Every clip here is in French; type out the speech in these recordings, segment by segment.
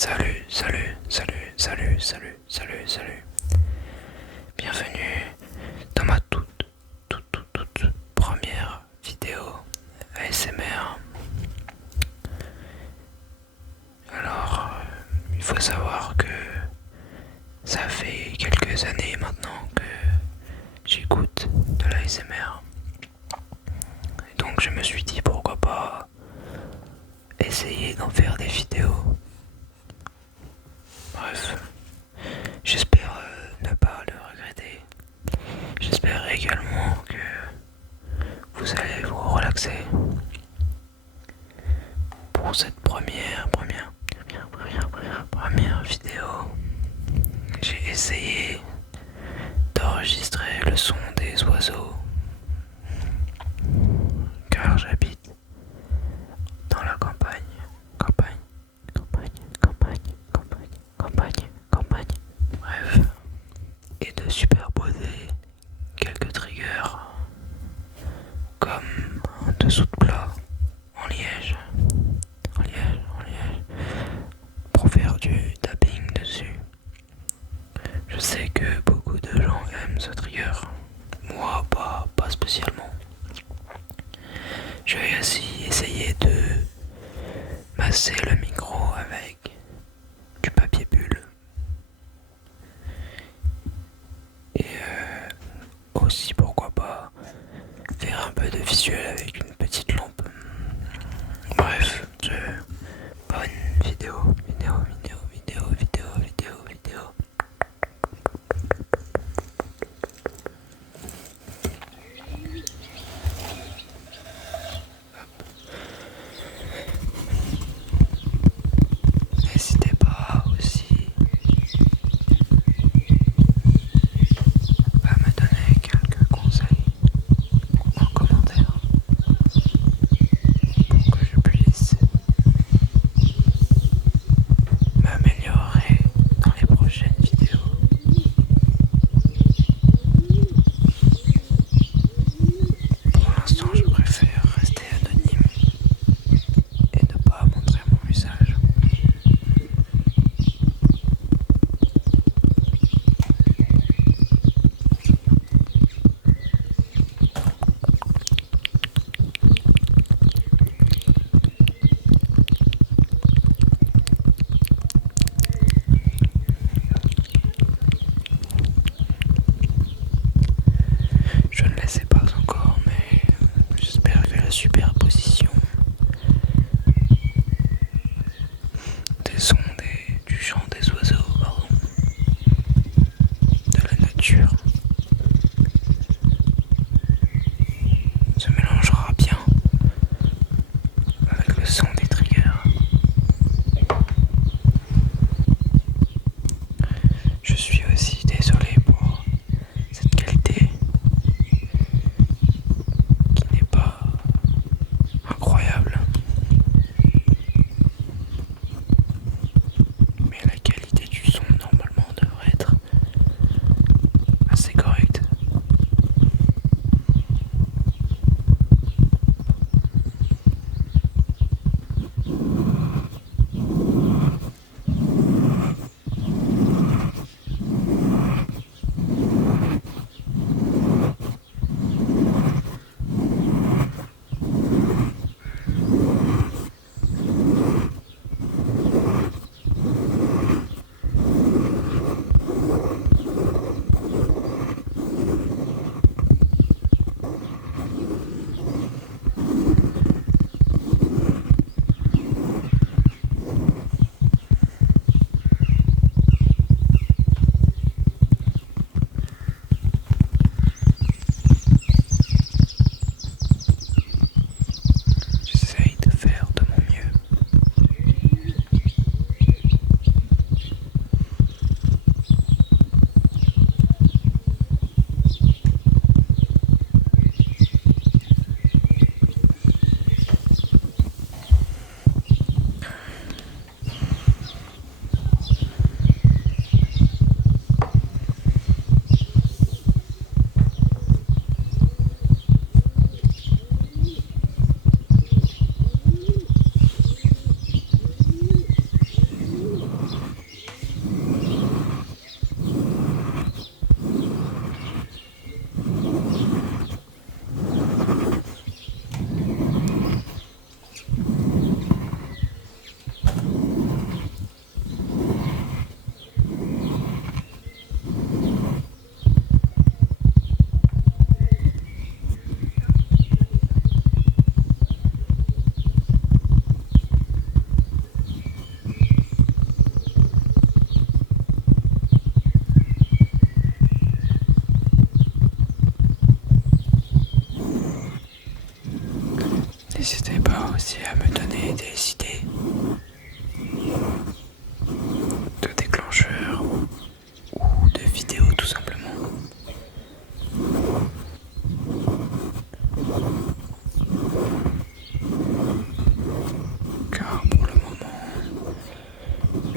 Salut, salut, salut, salut, salut, salut, salut. Bienvenue dans ma toute première vidéo ASMR. Alors, il faut savoir que ça fait quelques années maintenant que j'écoute de l'ASMR. Et donc je me suis dit pourquoi pas essayer d'en faire des vidéos. Bref, j'espère ne pas le regretter. J'espère également que vous allez vous relaxer pour cette première vidéo. J'ai essayé d'enregistrer le son des oiseaux car j'habite dans la campagne. Campagne. Bref, et de superposer quelques triggers comme un dessous de plat en liège, pour faire du tapping dessus. Je sais que beaucoup de gens aiment ce trigger, moi pas spécialement. Je vais aussi essayer de masser le micro avec du papier bulle et aussi pourquoi pas faire un peu de visuel avec une petite lampe. Bref, bonne vidéo. N'hésitez pas aussi à me donner quelques conseils en commentaire pour que je puisse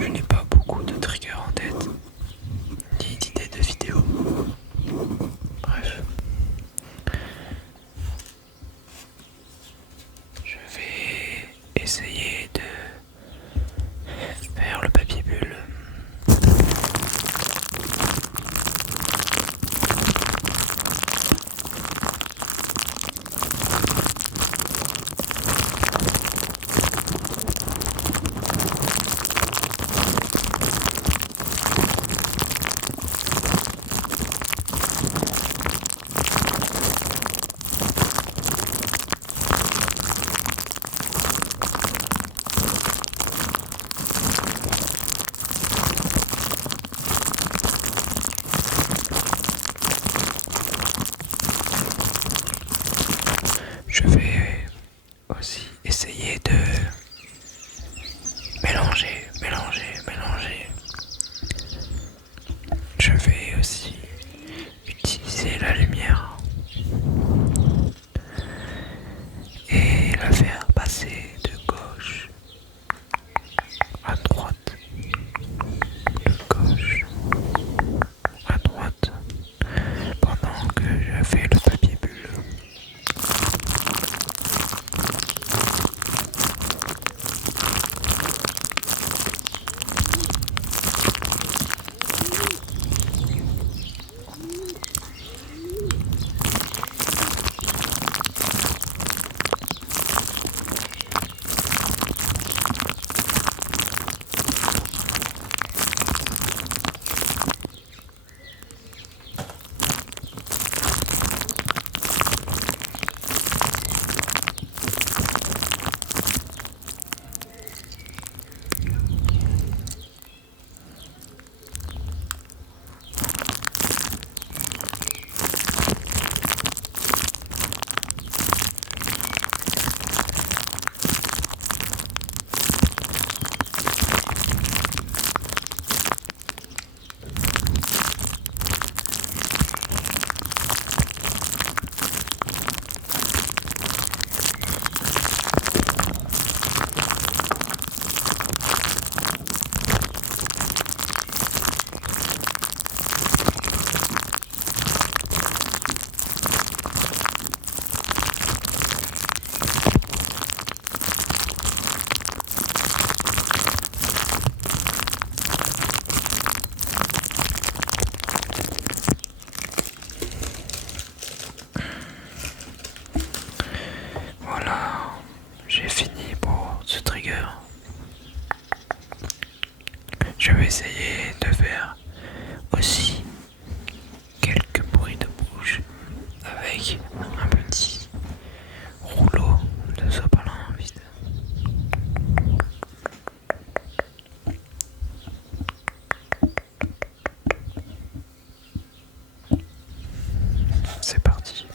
je n'ai pas beaucoup de triggers en tête, ni d'idées de vidéos. Bref, je vais essayer de faire le papier bulle. Je vais aussi essayer de mélanger. Je vais aussi utiliser la lumière et la faire passer de gauche à droite, de gauche à droite, pendant que je fais le papier bulle. Voilà, j'ai fini pour ce trigger. Je vais essayer de faire aussi quelques bruits de bouche avec un petit rouleau de sopalin vide. C'est parti.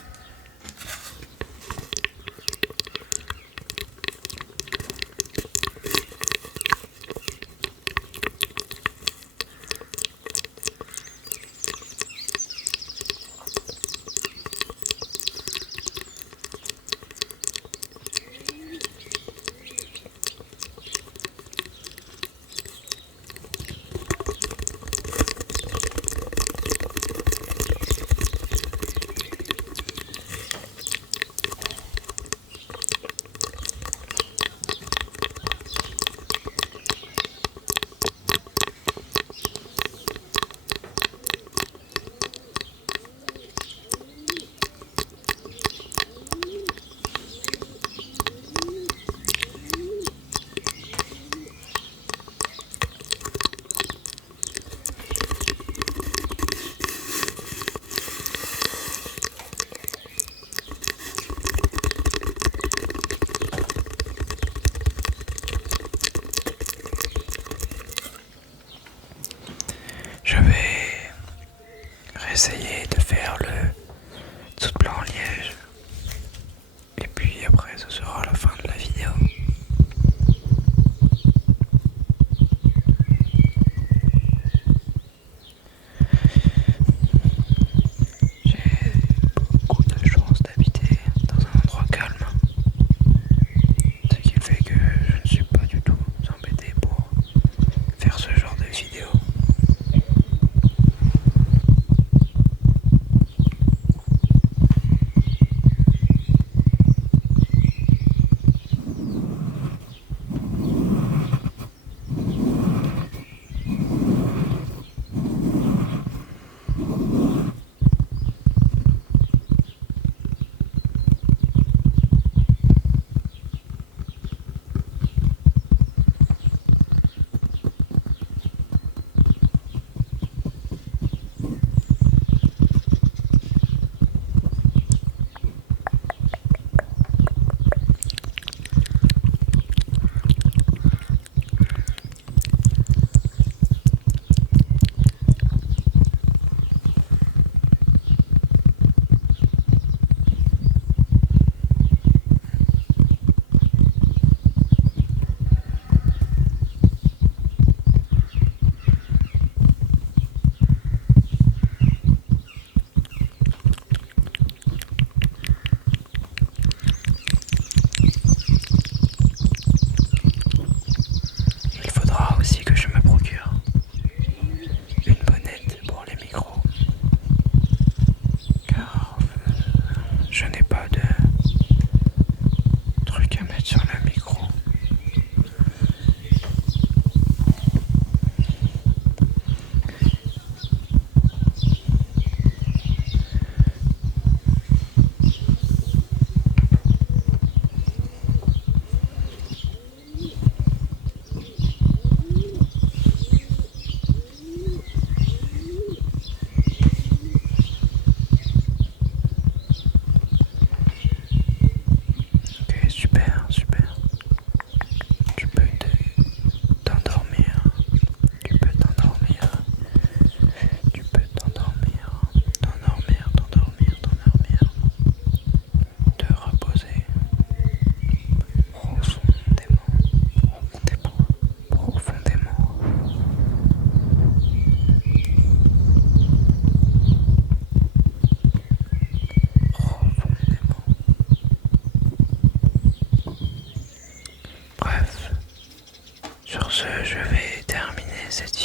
Je vais réessayer de faire le tout blanc en liège. Et puis après, ce sera la fin de la vidéo. J'ai beaucoup de chance d'habiter dans un endroit calme. Ce qui fait que je ne suis pas du tout embêté pour faire ce genre de vidéo. Il faudra aussi que je me procure une bonnette pour les micros, car je n'ai pas de truc à mettre sur le micro. Ok, super, super. Tu peux t'endormir. Tu peux t'endormir. Tu peux t'endormir. T'endormir, t'endormir, t'endormir. Te reposer profondément. Profondément. Profondément. Profondément. Bref, sur ce, je vais terminer cette